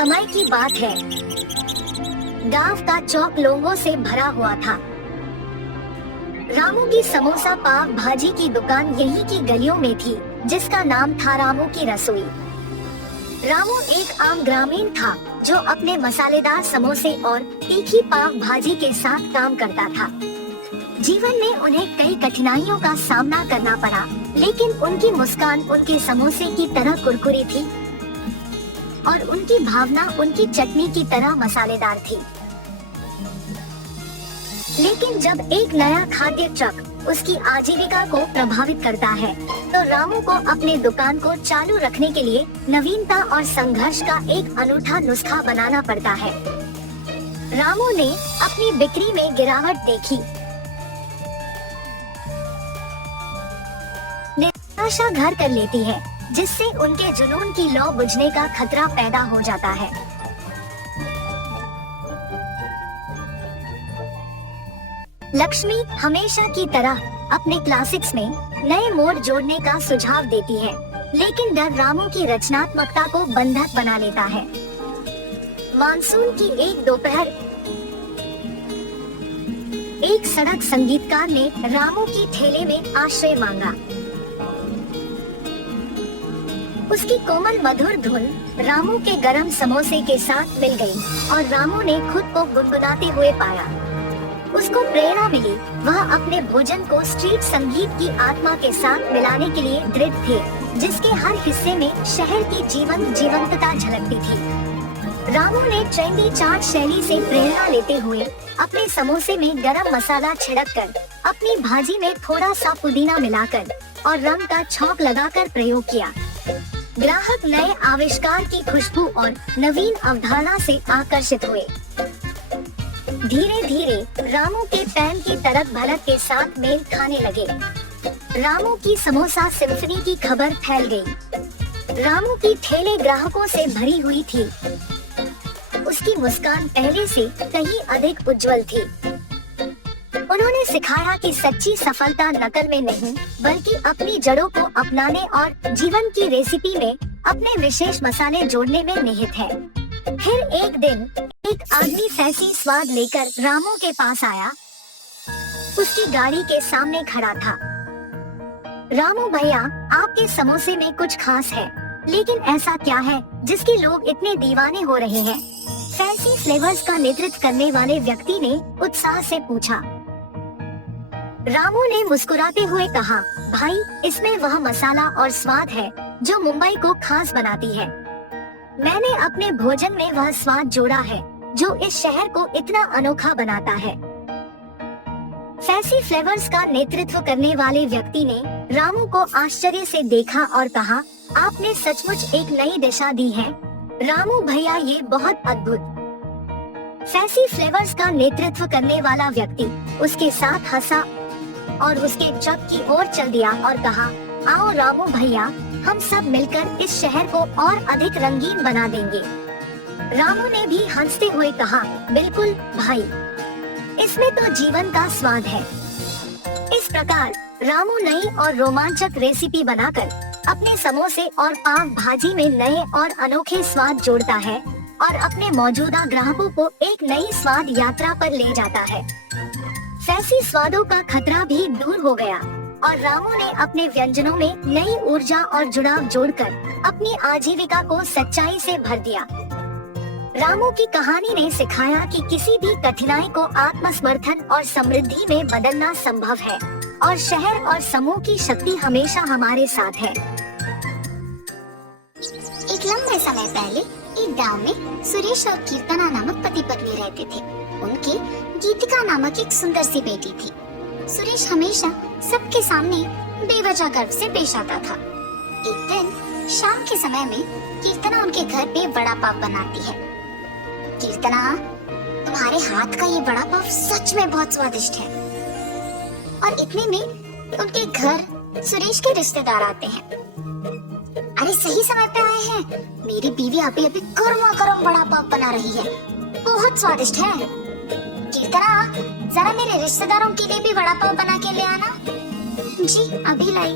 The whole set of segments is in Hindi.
समय की बात है। गांव का चौक लोगों से भरा हुआ था। रामू की समोसा पाव भाजी की दुकान यही की गलियों में थी, जिसका नाम था रामू की रसोई। रामू एक आम ग्रामीण था जो अपने मसालेदार समोसे और तीखी पाव भाजी के साथ काम करता था। जीवन में उन्हें कई कठिनाइयों का सामना करना पड़ा, लेकिन उनकी मुस्कान उनके समोसे की तरह कुरकुरी थी और उनकी भावना उनकी चटनी की तरह मसालेदार थी। लेकिन जब एक नया खाद्य ट्रक उसकी आजीविका को प्रभावित करता है, तो रामू को अपने दुकान को चालू रखने के लिए नवीनता और संघर्ष का एक अनूठा नुस्खा बनाना पड़ता है। रामू ने अपनी बिक्री में गिरावट देखी। निराशा घर कर लेती है, जिससे उनके जुनून की लौ बुझने का खतरा पैदा हो जाता है। लक्ष्मी हमेशा की तरह अपने क्लासिक्स में नए मोड़ जोड़ने का सुझाव देती है, लेकिन डर रामू की रचनात्मकता को बंधक बना लेता है। मानसून की एक दोपहर एक सड़क संगीतकार ने रामू की ठेले में आश्रय मांगा। उसकी कोमल मधुर धुन रामू के गरम समोसे के साथ मिल गई और रामू ने खुद को गुनगुनाते हुए पाया। उसको प्रेरणा मिली। वह अपने भोजन को स्ट्रीट संगीत की आत्मा के साथ मिलाने के लिए दृढ़ थे, जिसके हर हिस्से में शहर की जीवंतता झलकती थी। रामू ने ट्रेंडी चाट शैली से प्रेरणा लेते हुए अपने समोसे में गरम मसाला छिड़ककर, अपनी भाजी में थोड़ा सा पुदीना मिलाकर और रंग का छौंक लगाकर प्रयोग किया। ग्राहक नए आविष्कार की खुशबू और नवीन अवधारणा से आकर्षित हुए। धीरे धीरे रामू के पैन की तड़क भड़क के साथ मेल खाने लगे। रामू की समोसा सिम्फनी की खबर फैल गई। रामू की ठेले ग्राहकों से भरी हुई थी। उसकी मुस्कान पहले से कहीं अधिक उज्जवल थी। उन्होंने सिखाया कि सच्ची सफलता नकल में नहीं, बल्कि अपनी जड़ों को अपनाने और जीवन की रेसिपी में अपने विशेष मसाले जोड़ने में निहित है। फिर एक दिन एक आदमी फैंसी स्वाद लेकर रामू के पास आया। उसकी गाड़ी के सामने खड़ा था। रामू भैया, आपके समोसे में कुछ खास है, लेकिन ऐसा क्या है जिसके लोग इतने दीवाने हो रहे हैं? फैंसी फ्लेवर्स का नेतृत्व करने वाले व्यक्ति ने उत्साह से पूछा। रामू ने मुस्कुराते हुए कहा, भाई, इसमें वह मसाला और स्वाद है जो मुंबई को खास बनाती है। मैंने अपने भोजन में वह स्वाद जोड़ा है जो इस शहर को इतना अनोखा बनाता है। फैंसी फ्लेवर्स का नेतृत्व करने वाले व्यक्ति ने रामू को आश्चर्य से देखा और कहा, आपने सचमुच एक नई दिशा दी है रामू भैया, ये बहुत अद्भुत। फैंसी फ्लेवर्स का नेतृत्व करने वाला व्यक्ति उसके साथ हंसा और उसके ट्रक की ओर चल दिया और कहा, आओ रामू भैया, हम सब मिलकर इस शहर को और अधिक रंगीन बना देंगे। रामू ने भी हंसते हुए कहा, बिल्कुल भाई, इसमें तो जीवन का स्वाद है। इस प्रकार रामू नई और रोमांचक रेसिपी बनाकर अपने समोसे और पाव भाजी में नए और अनोखे स्वाद जोड़ता है और अपने मौजूदा ग्राहकों को एक नई स्वाद यात्रा पर ले जाता है। फैंसी स्वादों का खतरा भी दूर हो गया और रामू ने अपने व्यंजनों में नई ऊर्जा और जुड़ाव जोड़कर अपनी आजीविका को सच्चाई से भर दिया। रामू की कहानी ने सिखाया कि किसी भी कठिनाई को आत्मसमर्थन और समृद्धि में बदलना संभव है और शहर और समूह की शक्ति हमेशा हमारे साथ है। एक लंबे समय पहले एक गांव में सुरेश और कीर्तना नामक पति पत्नी रहते थे। उनकी गीतिका नामक एक सुंदर सी बेटी थी। सुरेश हमेशा सबके सामने बेवजह गर्व से पेश आता था। एक दिन शाम के समय में कीर्तना उनके घर पे वड़ा पाव बनाती है। कीर्तना, तुम्हारे हाथ का ये वड़ा पाव सच में बहुत स्वादिष्ट है। और इतने में उनके घर सुरेश के रिश्तेदार आते हैं। अरे सही समय पे आए हैं, मेरी बीवी अभी अभी गर्मा गर्म वड़ा पाव बना रही है, बहुत स्वादिष्ट है। कीर्तना, जरा मेरे रिश्तेदारों के लिए भी वड़ा पाव बना के ले आना। जी अभी लाई।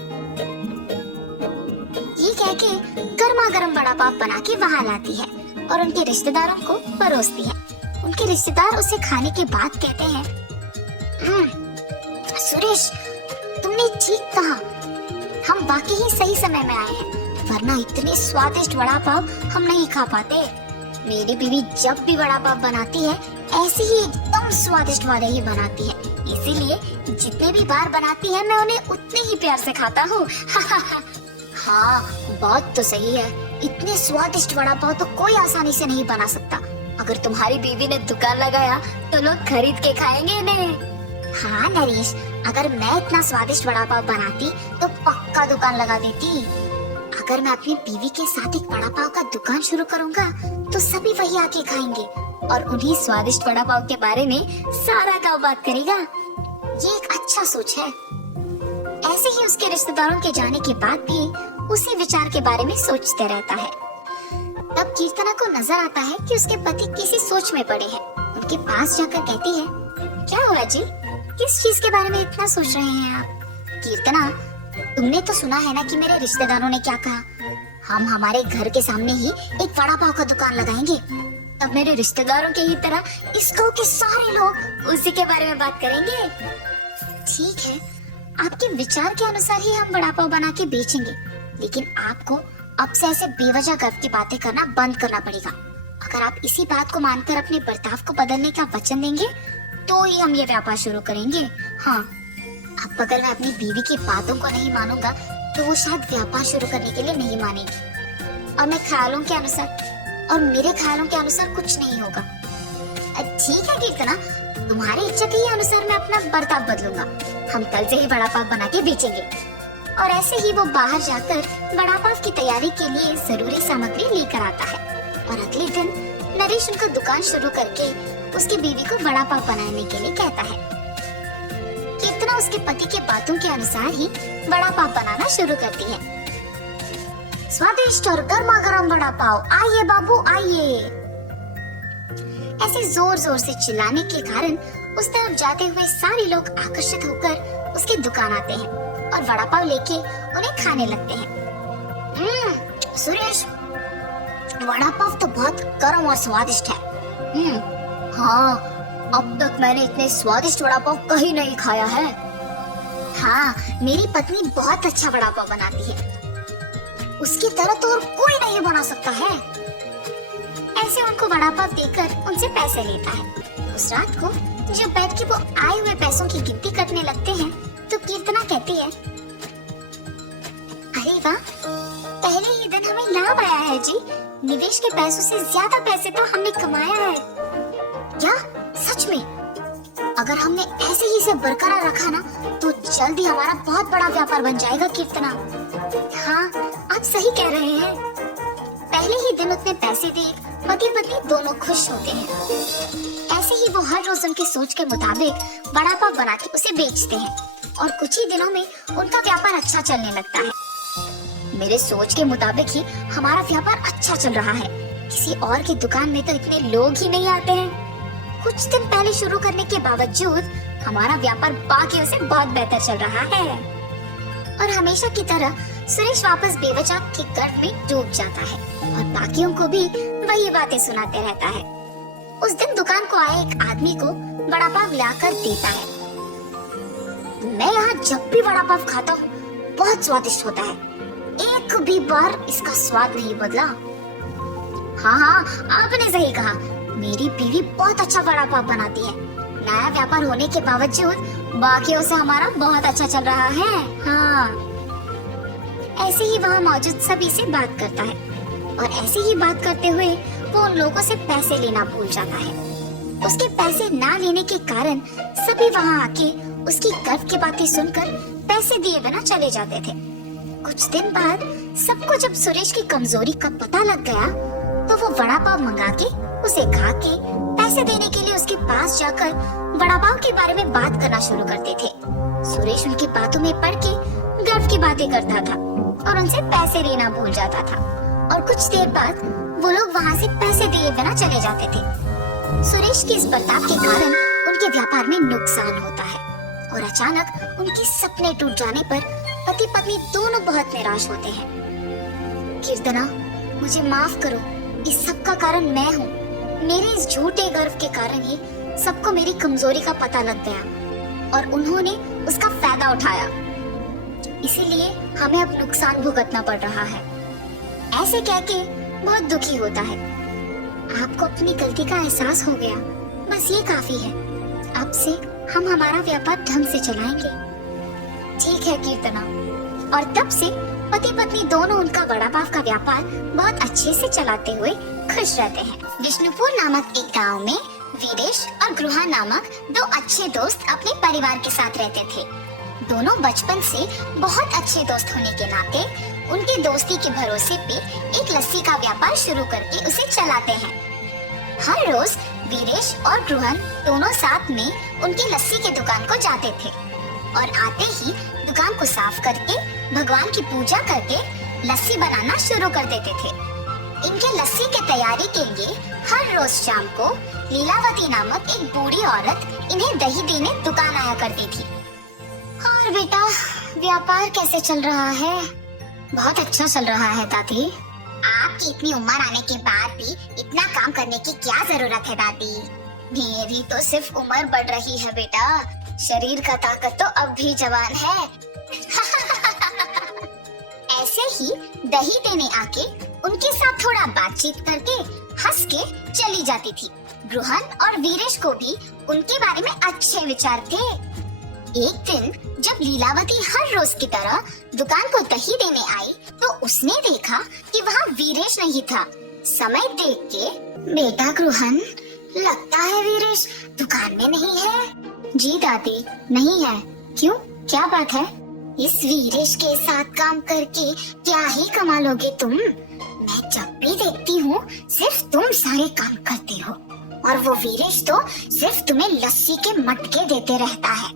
ये कह के गर्मा गर्म वड़ा पाव बना के वहाँ लाती है और उनके रिश्तेदारों को परोसती है। उनके रिश्तेदार उसे खाने के बाद कहते हैं, सुरेश, तुमने ठीक कहा, हम वाकई ही सही समय में आए हैं, वरना इतने स्वादिष्ट वड़ा पाव हम नहीं खा पाते। मेरी बीवी जब भी वड़ा पाव बनाती है ऐसे ही एकदम स्वादिष्ट वाले ही बनाती है, इसीलिए जितने भी बार बनाती है मैं उन्हें उतने ही प्यार से खाता हूँ। हाँ, बात तो सही है, इतने स्वादिष्ट वड़ा पाव तो कोई आसानी से नहीं बना सकता। अगर तुम्हारी बीवी ने दुकान लगाया तो लोग खरीद के खाएंगे इन्हें। हाँ नरेश, अगर मैं इतना स्वादिष्ट वड़ा पाव बनाती तो पक्का दुकान लगा देती। अगर मैं अपनी बीवी के साथ एक वड़ा पाव का दुकान शुरू करूँगा तो सभी वही आके खाएंगे और उन्हीं स्वादिष्ट वड़ा पाव के बारे में सारा गांव बात करेगा। ये एक अच्छा सोच है। ऐसे ही उसके रिश्तेदारों के जाने के बाद भी उसी विचार के बारे में सोचते रहता है। तब कीर्तना को नजर आता है कि उसके पति किसी सोच में पड़े हैं। उनके पास जाकर कहती है, क्या हुआ जी, किस चीज के बारे में इतना सोच रहे हैं आप? कीर्तना, तुमने तो सुना है ना कि मेरे रिश्तेदारों ने क्या कहा, हम हमारे घर के सामने ही एक वड़ा पाव का दुकान लगाएंगे। तब मेरे रिश्तेदारों के ही तरह इस गांव के सारे लोग उसी के बारे में बात करेंगे। ठीक है, आपके विचार के अनुसार ही हम वड़ा पाव बना के बेचेंगे, लेकिन आपको अब से ऐसे बेवजह गर्व की बातें करना बंद करना पड़ेगा। अगर आप इसी बात को मानकर अपने बर्ताव को बदलने का वचन देंगे तो ही हम ये व्यापार शुरू करेंगे। हाँ, अब अगर मैं अपनी बीवी की बातों को नहीं मानूंगा तो वो शायद व्यापार शुरू करने के लिए नहीं मानेगी और मैं ख्यालों के अनुसार और मेरे ख्यालों के अनुसार कुछ नहीं होगा। ठीक है कीर्तना, तुम्हारी इच्छा के ही अनुसार मैं अपना बर्ताव बदलूंगा। हम कल से ही वड़ा पाव बना के बेचेंगे। और ऐसे ही वो बाहर जाकर वड़ा पाव की तैयारी के लिए जरूरी सामग्री लेकर आता है और अगले दिन नरेश उनका दुकान शुरू करके उसकी बीवी को वड़ा पाव बनाने के लिए कहता है। कीर्तना उसके पति के बातों के अनुसार ही वड़ा पाव बनाना शुरू करती है। स्वादिष्ट और गर्मा गर्म वड़ा पाव, आइए बाबू आइए। ऐसे जोर जोर से चिल्लाने के कारण उस तरफ जाते हुए सारे लोग आकर्षित होकर उसकी दुकान आते हैं और वड़ा पाव लेके उन्हें खाने लगते हैं। सुरेश, वड़ा पाव तो बहुत गर्म और स्वादिष्ट है। हाँ, अब तक मैंने इतने स्वादिष्ट वड़ा पाव कहीं नहीं खाया है। हाँ, मेरी पत्नी बहुत अच्छा वड़ा पाव बनाती है, उसकी तरह तो और कोई नहीं बना सकता है। ऐसे उनको वड़ा पाव देकर उनसे पैसे लेता है। उस रात को जब बैठ के वो आए हुए पैसों की गिनती करने लगते हैं तो कीर्तना कहती है, अरे वाह, पहले ही दिन हमें लाभ आया है जी। निवेश के पैसों से ज्यादा पैसे तो हमने कमाया है। क्या सच में? अगर हमने ऐसे ही इसे बरकरार रखा ना तो जल्द ही हमारा बहुत बड़ा व्यापार बन जाएगा कीर्तना। हाँ, आप सही कह रहे हैं। पहले ही दिन उतने पैसे देख पति पत्नी दोनों खुश होते हैं। ऐसे ही वो हर रोज उनकी सोच के मुताबिक वड़ा पाव बना के उसे बेचते हैं और कुछ ही दिनों में उनका व्यापार अच्छा चलने लगता है। मेरे सोच के मुताबिक ही हमारा व्यापार अच्छा चल रहा है। किसी और की दुकान में तो इतने लोग ही नहीं आते हैं। कुछ दिन पहले शुरू करने के बावजूद हमारा व्यापार बाकियों से बहुत बेहतर चल रहा है। और हमेशा की तरह सुरेश वापस बेवजह के गर्व में डूब जाता है और बाकियों को भी वही बातें सुनाते रहता है। उस दिन दुकान को आए एक आदमी को वड़ा पाव लाकर देता है। मैं यहाँ जब भी वड़ा पाव खाता हूँ बहुत स्वादिष्ट होता है, एक भी बार इसका स्वाद नहीं बदला। हाँ, आपने सही कहा, मेरी बीवी बहुत अच्छा वड़ा पाव बनाती है। नया व्यापार होने के बावजूद बाकियों से हमारा बहुत अच्छा चल रहा है। हाँ, ऐसे ही वहाँ मौजूद सभी से बात करता है और ऐसे ही बात करते हुए वो उन लोगों से पैसे लेना भूल जाता है। उसके पैसे ना लेने के कारण सभी वहाँ आके उसकी गर्व की बातें सुनकर पैसे दिए बिना चले जाते थे। कुछ दिन बाद सबको जब सुरेश की कमजोरी का पता लग गया तो वो वड़ा पाव मंगा के उसे खा के पैसे देने के लिए उसके पास जाकर वड़ा पाव के बारे में बात करना शुरू करते थे। सुरेश उनकी बातों में पड़ के गर्व की बातें करता था और उनसे पैसे लेना भूल जाता था और कुछ देर बाद वो लोग वहाँ से पैसे दिए बिना चले जाते थे। सुरेश के इस बर्ताव के कारण उनके व्यापार में नुकसान होता है और अचानक उनके सपने टूट जाने पर पति पत्नी दोनों बहुत निराश होते हैं। कीर्तना, मुझे माफ करो। इस सब का कारण मैं हूँ। मेरे इस झूठे गर्व के कारण ही सबको मेरी कमजोरी का पता लग गया और उन्होंने उसका फायदा उठाया। इसीलिए हमें अब नुकसान भुगतना पड़ रहा है। ऐसे कह के बहुत दुखी होता है। आपको अपनी गलती का एहसास हो गया, बस ये काफी है। अब से हम हमारा व्यापार ढंग से चलाएंगे। ठीक है कीर्तना। और तब से पति पत्नी दोनों उनका वड़ा पाव का व्यापार बहुत अच्छे से चलाते हुए खुश रहते हैं। विष्णुपुर नामक एक गांव में वीरेश और गृहा नामक दो अच्छे दोस्त अपने परिवार के साथ रहते थे। दोनों बचपन से बहुत अच्छे दोस्त होने के नाते उनके दोस्ती के भरोसे पे एक लस्सी का व्यापार शुरू करके उसे चलाते हैं। हर रोज वीरेश और गृहन दोनों साथ में उनकी लस्सी के दुकान को जाते थे और आते ही दुकान को साफ करके भगवान की पूजा करके लस्सी बनाना शुरू कर देते थे। इनके लस्सी की तैयारी के लिए हर रोज शाम को लीलावती नामक एक बूढ़ी औरत इन्हें दही देने दुकान आया करती थी। और बेटा, व्यापार कैसे चल रहा है? बहुत अच्छा चल रहा है दादी। आपकी इतनी उम्र आने के बाद भी इतना काम करने की क्या जरूरत है दादी? मेरी तो सिर्फ उम्र बढ़ रही है बेटा, शरीर का ताकत तो अब भी जवान है। ऐसे ही दही देने आके उनके साथ थोड़ा बातचीत करके हंस के चली जाती थी। गृहन और वीरेश को भी उनके बारे में अच्छे विचार थे। एक दिन जब लीलावती हर रोज की तरह दुकान को दही देने आई तो उसने देखा कि वहाँ वीरेश नहीं था। समय देख के, बेटा गृहन, लगता है वीरेश दुकान में नहीं है। जी दादी, नहीं है। क्यों, क्या बात है? इस वीरेश के साथ काम करके क्या ही कमा लोगे तुम? मैं जब भी देखती हूँ सिर्फ तुम सारे काम करते हो और वो वीरेश तो सिर्फ तुम्हें लस्सी के मटके देते रहता है।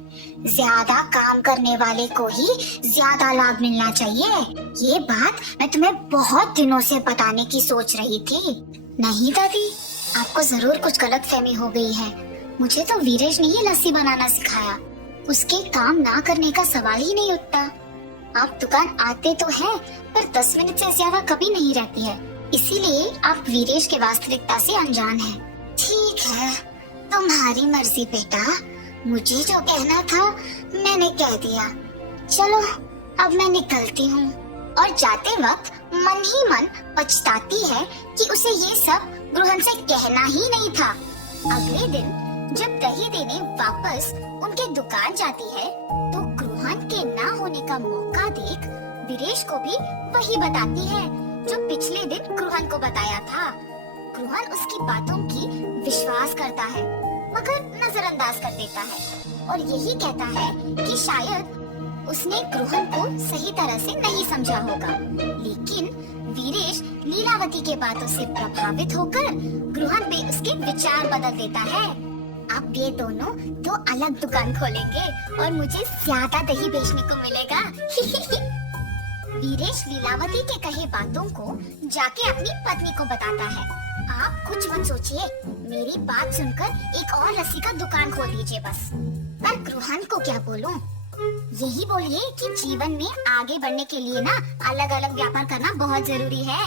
ज्यादा काम करने वाले को ही ज्यादा लाभ मिलना चाहिए। ये बात मैं तुम्हें बहुत दिनों से बताने की सोच रही थी। नहीं दादी, आपको जरूर कुछ गलतफहमी हो गई है। मुझे तो वीरेश ने ही लस्सी बनाना सिखाया। उसके काम ना करने का सवाल ही नहीं उठता। आप दुकान आते तो हैं, पर 10 मिनट से ज्यादा कभी नहीं रहती है। इसीलिए आप वीरेश के वास्तविकता से अनजान हैं। ठीक है, तुम्हारी मर्जी बेटा। मुझे जो कहना था मैंने कह दिया। चलो अब मैं निकलती हूँ। और जाते वक्त मन ही मन पछताती है कि उसे ये सब गृहन से कहना ही नहीं था। अगले दिन जब दही देने वापस उनके दुकान जाती है तो गृहन के ना होने का मौका देख वीरेश को भी वही बताती है जो पिछले दिन गृहन को बताया था। गृहन उसकी बातों की विश्वास करता है मगर नजरअंदाज कर देता है और यही कहता है कि शायद उसने गृहन को सही तरह से नहीं समझा होगा। लेकिन वीरेश लीलावती के बातों से प्रभावित होकर गृहन पे उसके विचार बदल देता है। अब ये दोनों दो अलग दुकान खोलेंगे और मुझे ज्यादा दही बेचने को मिलेगा। वीरेश लीलावती के कहे बातों को जाके अपनी पत्नी को बताता है। आप कुछ मत सोचिए, मेरी बात सुनकर एक और लस्सी का दुकान खोल दीजिए बस। पर गृहन को क्या बोलूं? यही बोलिए कि जीवन में आगे बढ़ने के लिए ना अलग अलग व्यापार करना बहुत जरूरी है।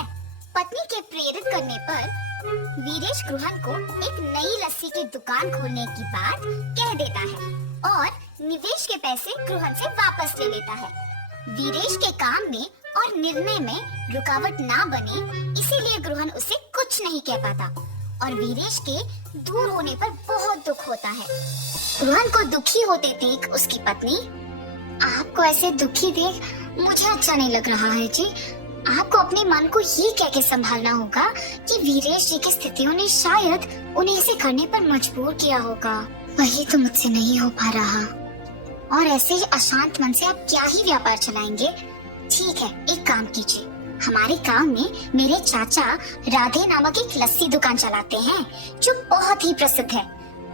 पत्नी के प्रेरित करने पर वीरेश गृहन को एक नई लस्सी की दुकान खोलने की बात कह देता है और निवेश के पैसे गृहन से वापस ले लेता है। वीरेश के काम में और निर्णय में रुकावट ना बने इसीलिए गृहन उसे कुछ नहीं कह पाता और वीरेश के दूर होने पर बहुत दुख होता है। गृहन को दुखी होते देख उसकी पत्नी, आपको ऐसे दुखी देख मुझे अच्छा नहीं लग रहा है जी। आपको अपने मन को ये कह के संभालना होगा कि वीरेश जी की स्थितियों ने शायद उन्हें इसे करने पर मजबूर किया होगा। वही तो मुझसे नहीं हो पा रहा और ऐसे ही अशांत मन से आप क्या ही व्यापार चलाएंगे। ठीक है, एक काम कीजिए, हमारे गांव में मेरे चाचा राधे नामक एक लस्सी दुकान चलाते हैं जो बहुत ही प्रसिद्ध है।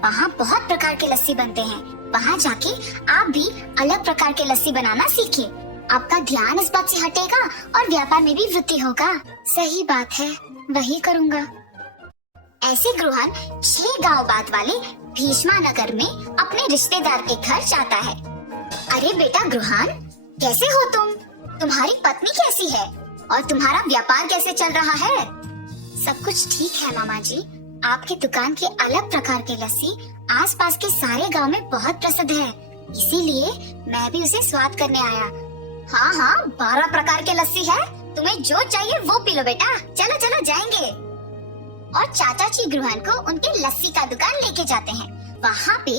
वहाँ बहुत प्रकार के लस्सी बनते हैं। वहाँ जाके आप भी अलग प्रकार के लस्सी बनाना सीखिए। आपका ध्यान इस बात से हटेगा और व्यापार में भी वृद्धि होगा। सही बात है, वही करूँगा। ऐसे गृहन 6 गांव बाद वाले भीष्मा नगर में अपने रिश्तेदार के घर जाता है। अरे बेटा गृहन, कैसे हो तुम? तुम्हारी पत्नी कैसी है? और तुम्हारा व्यापार कैसे चल रहा है? सब कुछ ठीक है मामा जी। आपकी दुकान की अलग प्रकार की लस्सी आसपास के सारे गांव में बहुत प्रसिद्ध है, इसीलिए मैं भी उसे स्वाद करने आया। हाँ हाँ, 12 प्रकार के लस्सी है, तुम्हें जो चाहिए वो पी लो बेटा। चलो चलो जाएंगे। और चाचा जी गृहन को उनके लस्सी का दुकान लेके जाते हैं। वहाँ पे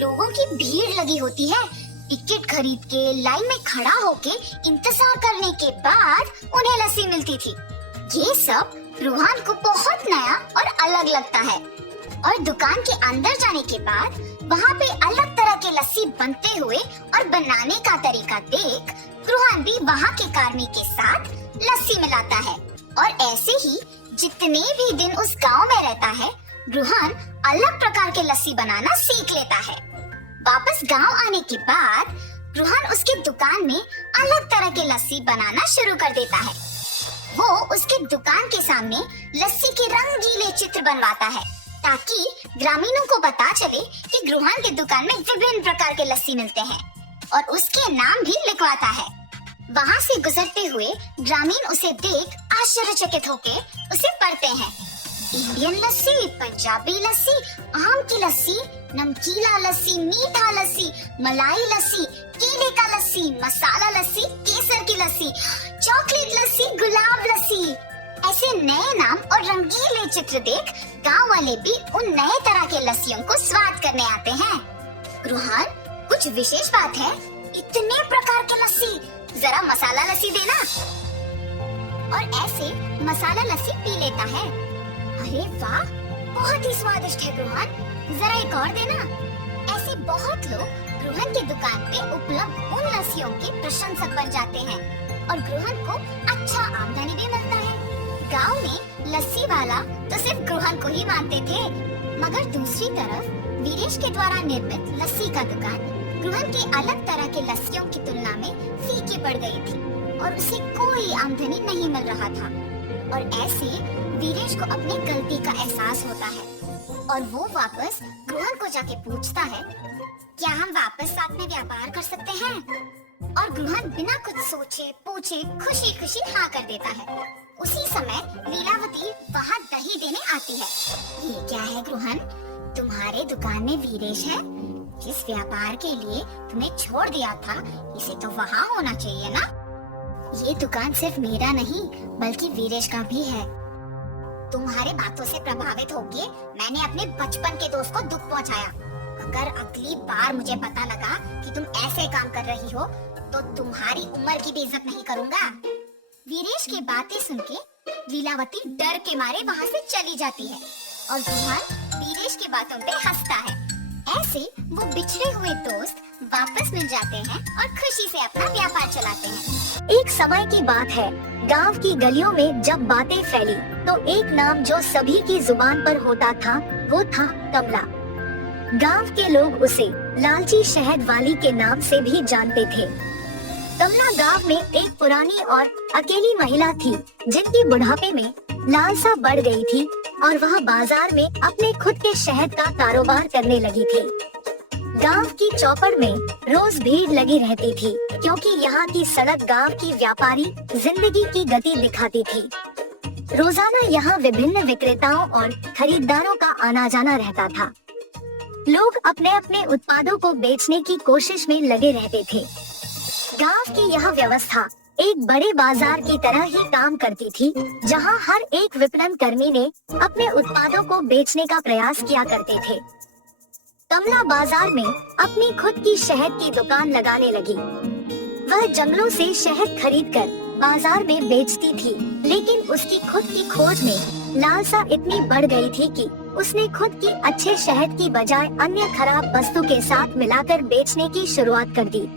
लोगों की भीड़ लगी होती है। टिकट खरीद के लाइन में खड़ा होके इंतजार करने के बाद उन्हें लस्सी मिलती थी। ये सब रूहान को बहुत नया और अलग लगता है। और दुकान के अंदर जाने के बाद वहाँ पे अलग तरह के लस्सी बनते हुए और बनाने का तरीका देख रूहान भी वहाँ के कार्मी के साथ लस्सी मिलाता है। और ऐसे ही जितने भी दिन उस गांव में रहता है, रूहान अलग प्रकार के लस्सी बनाना सीख लेता है। वापस गांव आने के बाद रूहान उसकी दुकान में अलग तरह के लस्सी बनाना शुरू कर देता है। वो उसकी दुकान के सामने लस्सी के रंगीले चित्र बनवाता है ताकि ग्रामीणों को पता चले कि रूहान की दुकान में विभिन्न प्रकार के लस्सी मिलते हैं, और उसके नाम भी लिखवाता है। वहाँ से गुजरते हुए ग्रामीण उसे देख आश्चर्यचकित होके उसे पढ़ते हैं। इंडियन लस्सी, पंजाबी लस्सी, आम की लस्सी, नमकीला लस्सी, मीठा लस्सी, मलाई लस्सी, केले का लस्सी, मसाला लस्सी, केसर की लस्सी, चॉकलेट लस्सी, गुलाब लस्सी। ऐसे नए नाम और रंगीले चित्र देख गांव वाले भी उन नए तरह के लस्सियों को स्वाद करने आते हैं। रूहान, कुछ विशेष बात है? इतने प्रकार के लस्सी, जरा मसाला लस्सी देना। और ऐसे मसाला लस्सी पी लेता है। अरे वाह, बहुत ही स्वादिष्ट है रूहान, जरा एक और देना। ऐसे बहुत लोग रूहान की दुकान पे उपलब्ध उन लस्सियों के प्रशंसक बन जाते हैं और रूहान को अच्छा आमदनी भी मिलता है। गांव में लस्सी वाला तो सिर्फ रूहान को ही मानते थे, मगर दूसरी तरफ वीरेश के द्वारा निर्मित लस्सी का दुकान रूहान की अलग तरह के लस्सियों की तुलना में फीकी पड़ गई थी और उसे कोई आमदनी नहीं मिल रहा था। और ऐसे वीरेश को अपनी गलती का एहसास होता है और वो वापस रूहान को जाके पूछता है, क्या हम वापस साथ में व्यापार कर सकते हैं? और रूहान बिना कुछ सोचे पूछे खुशी खुशी हाँ कर देता है। उसी समय लीलावती वहाँ दही देने आती है। ये क्या है रूहान, तुम्हारे दुकान में वीरेश है? जिस व्यापार के लिए तुम्हें छोड़ दिया था, इसे तो वहाँ होना चाहिए ना? ये दुकान सिर्फ मेरा नहीं बल्कि वीरेश का भी है। तुम्हारे बातों से प्रभावित होके मैंने अपने बचपन के दोस्त को दुख पहुंचाया। अगर अगली बार मुझे पता लगा कि तुम ऐसे काम कर रही हो तो तुम्हारी उम्र की भी इज्जत नहीं करूंगा। वीरेश की बातें सुन के लीलावती डर के मारे वहाँ से चली जाती है और रूहान वीरेश की बातों पे हंसता है। ऐसे वो बिछड़े हुए दोस्त वापस मिल जाते हैं और खुशी से अपना व्यापार चलाते हैं। एक समय की बात है, गांव की गलियों में जब बातें फैली तो एक नाम जो सभी की जुबान पर होता था वो था कमला। गांव के लोग उसे लालची शहद वाली के नाम से भी जानते थे। कमला गांव में एक पुरानी और अकेली महिला थी जिनकी बुढ़ापे में लालसा बढ़ गई थी और वह बाजार में अपने खुद के शहद का कारोबार करने लगी थी। गांव की चौपड़ में रोज भीड़ लगी रहती थी क्योंकि यहाँ की सड़क गांव की व्यापारी जिंदगी की गति दिखाती थी। रोजाना यहाँ विभिन्न विक्रेताओं और खरीदारों का आना जाना रहता था। लोग अपने अपने उत्पादों को बेचने की कोशिश में लगे रहते थे। गांव की यह व्यवस्था एक बड़े बाजार की तरह ही काम करती थी, जहां हर एक विपणन कर्मी ने अपने उत्पादों को बेचने का प्रयास किया करते थे। कमला बाजार में अपनी खुद की शहद की दुकान लगाने लगी। वह जंगलों से शहद खरीदकर बाजार में बेचती थी, लेकिन उसकी खुद की खोज में लालसा इतनी बढ़ गई थी कि उसने खुद की अच्छे शहद की बजाय अन्य खराब वस्तु के साथ मिलाकर बेचने की शुरुआत कर दी।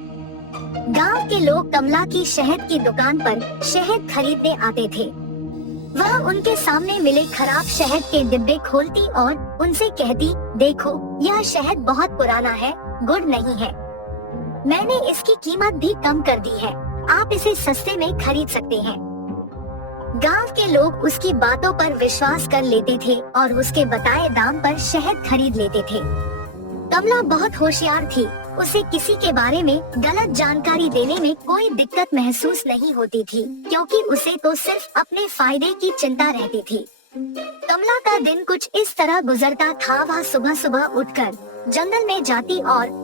गांव के लोग कमला की शहद की दुकान पर शहद खरीदने आते थे। वह उनके सामने मिले खराब शहद के डिब्बे खोलती और उनसे कहती, देखो यह शहद बहुत पुराना है, गुड नहीं है। मैंने इसकी कीमत भी कम कर दी है, आप इसे सस्ते में खरीद सकते हैं। गांव के लोग उसकी बातों पर विश्वास कर लेते थे और उसके बताए दाम पर शहद खरीद लेते थे। कमला बहुत होशियार थी, उसे किसी के बारे में गलत जानकारी देने में कोई दिक्कत महसूस नहीं होती थी, क्योंकि उसे तो सिर्फ अपने फायदे की चिंता रहती थी। कमला का दिन कुछ इस तरह गुजरता था। वह सुबह सुबह उठकर जंगल में जाती और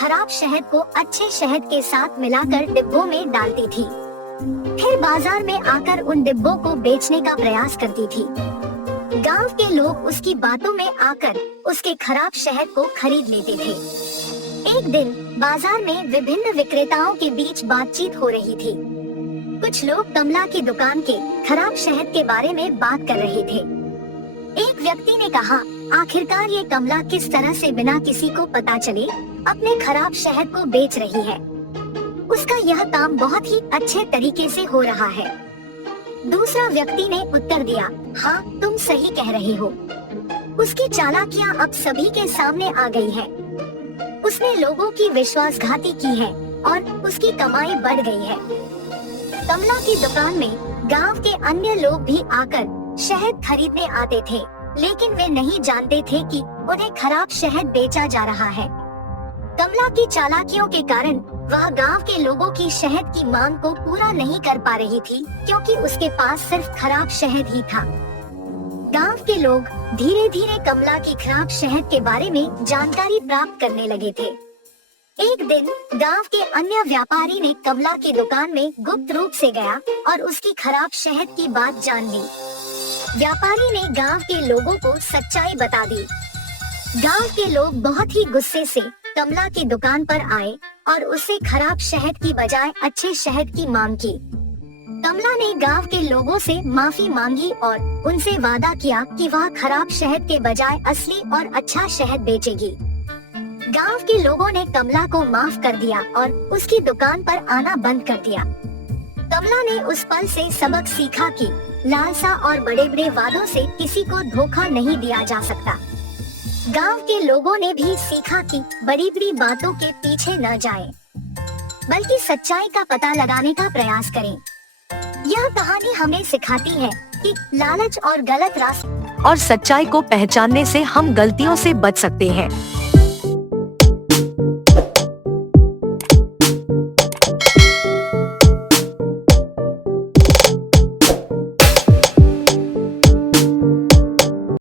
खराब शहद को अच्छे शहद के साथ मिलाकर डिब्बों में डालती थी। फिर बाजार में आकर उन डिब्बों को बेचने का प्रयास करती थी। गांव के लोग उसकी बातों में आकर उसके खराब शहद को खरीद लेते थे। एक दिन बाजार में विभिन्न विक्रेताओं के बीच बातचीत हो रही थी। कुछ लोग कमला की दुकान के खराब शहद के बारे में बात कर रहे थे। एक व्यक्ति ने कहा, आखिरकार ये कमला किस तरह से बिना किसी को पता चले अपने खराब शहद को बेच रही है। उसका यह काम बहुत ही अच्छे तरीके से हो रहा है। दूसरा व्यक्ति ने उत्तर दिया, हाँ तुम सही कह रहे हो। उसकी चालाकियां अब सभी के सामने आ गई है। उसने लोगों की विश्वासघाती की है और उसकी कमाई बढ़ गई है। कमला की दुकान में गांव के अन्य लोग भी आकर शहद खरीदने आते थे, लेकिन वे नहीं जानते थे कि उन्हें खराब शहद बेचा जा रहा है। कमला की चालाकियों के कारण वह गांव के लोगों की शहद की मांग को पूरा नहीं कर पा रही थी, क्योंकि उसके पास सिर्फ खराब शहद ही था। गांव के लोग धीरे धीरे कमला की खराब शहद के बारे में जानकारी प्राप्त करने लगे थे। एक दिन गांव के अन्य व्यापारी ने कमला की दुकान में गुप्त रूप से गया और उसकी खराब शहद की बात जान ली। व्यापारी ने गांव के लोगों को सच्चाई बता दी। गांव के लोग बहुत ही गुस्से से कमला की दुकान पर आए और उससे खराब शहद की बजाय अच्छे शहद की मांग की। कमला ने गांव के लोगों से माफी मांगी और उनसे वादा किया कि वह खराब शहद के बजाय असली और अच्छा शहद बेचेगी। गांव के लोगों ने कमला को माफ कर दिया और उसकी दुकान पर आना बंद कर दिया। कमला ने उस पल से सबक सीखा कि लालसा और बड़े बड़े वादों से किसी को धोखा नहीं दिया जा सकता। गांव के लोगों ने भी सीखा कि बड़ी बड़ी बातों के पीछे न जाएं, बल्कि सच्चाई का पता लगाने का प्रयास करें। यह कहानी हमें सिखाती है कि लालच और गलत रास्ते और सच्चाई को पहचानने से हम गलतियों से बच सकते हैं।